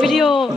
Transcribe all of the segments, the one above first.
Video.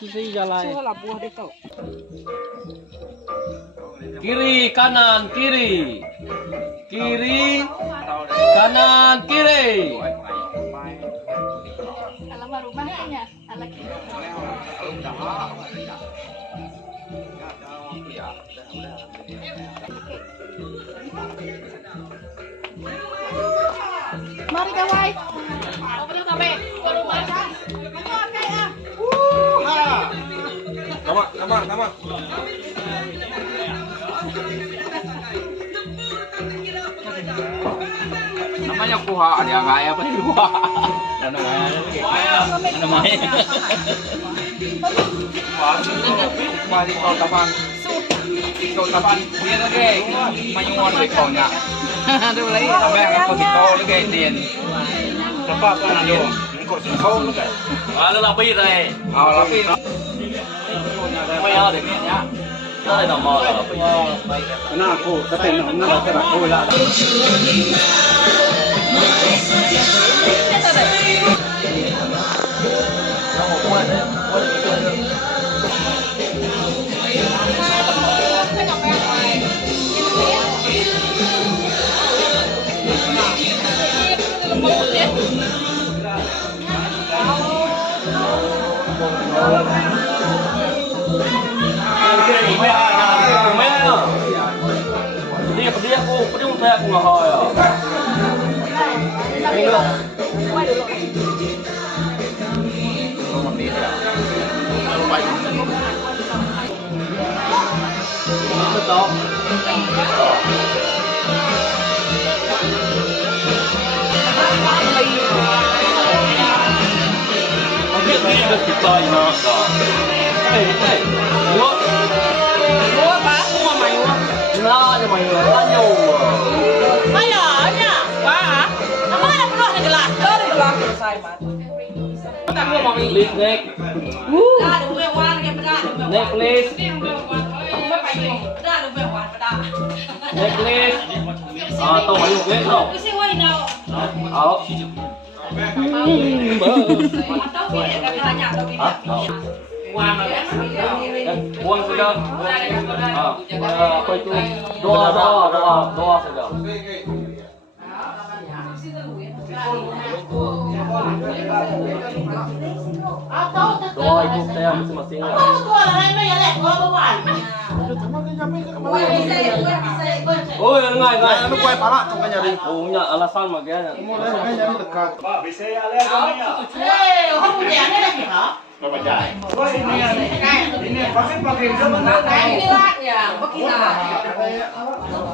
Sisi jalan. Kiri, kanan, kiri. Kiri, kanan, kiri. Alamat rumahnya, anak mari kawai. Ngobrol sampai ke rumah. Nama. Namanya kuha, ada gaya apa nih kuha? Ada gaya lagi. Namanya. Mari kau tapan. Kau tapan dia lagi. Mayungan bekonya. Aduh lagi. Sampai aku kau lagi dia. Cepat kan dia. Kau kau lagi. Lalu lapis đây. Lapis. Mày ơi để nghe nhá. Nó đây là mò là lapis. Nah aku, tapi nak kena aku lah. Dia aku saya aku nggak ya. Betul. Oke, ini udah kita ini apa? Mau main apa? Nah, ada main apa? Ayahnya, Pak. Apa ada peluang gelas? Dari gelas selesai, Mas. Kita mau main list next. Next list. Next list. Tôi phải dùng list đâu. Buang sudah. Apa itu? Doa sudah. Doa ibu saya masing-masing. Oh, ngai. Anu kuai palak tong nyari. Punya alasan makanya. Mau nyari dekat. Hei, kamu dia ada lagi, ha? Không phải chạy. Ini lah ya, begini lah.